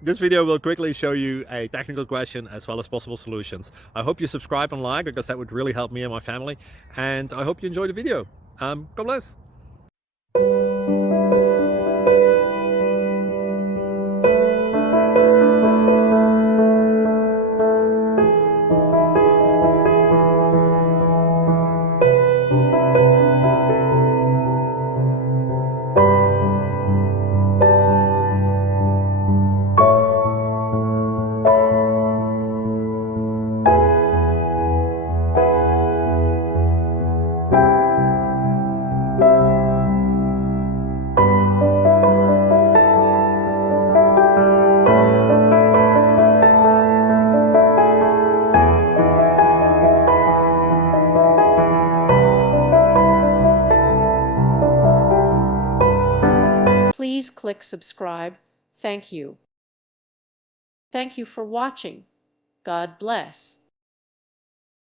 This video will quickly show you a technical question as well as possible solutions. I hope you subscribe and like, because that would really help me and my family. And I hope you enjoy the video. God bless. Please click subscribe. Thank you. Thank you for watching. God bless.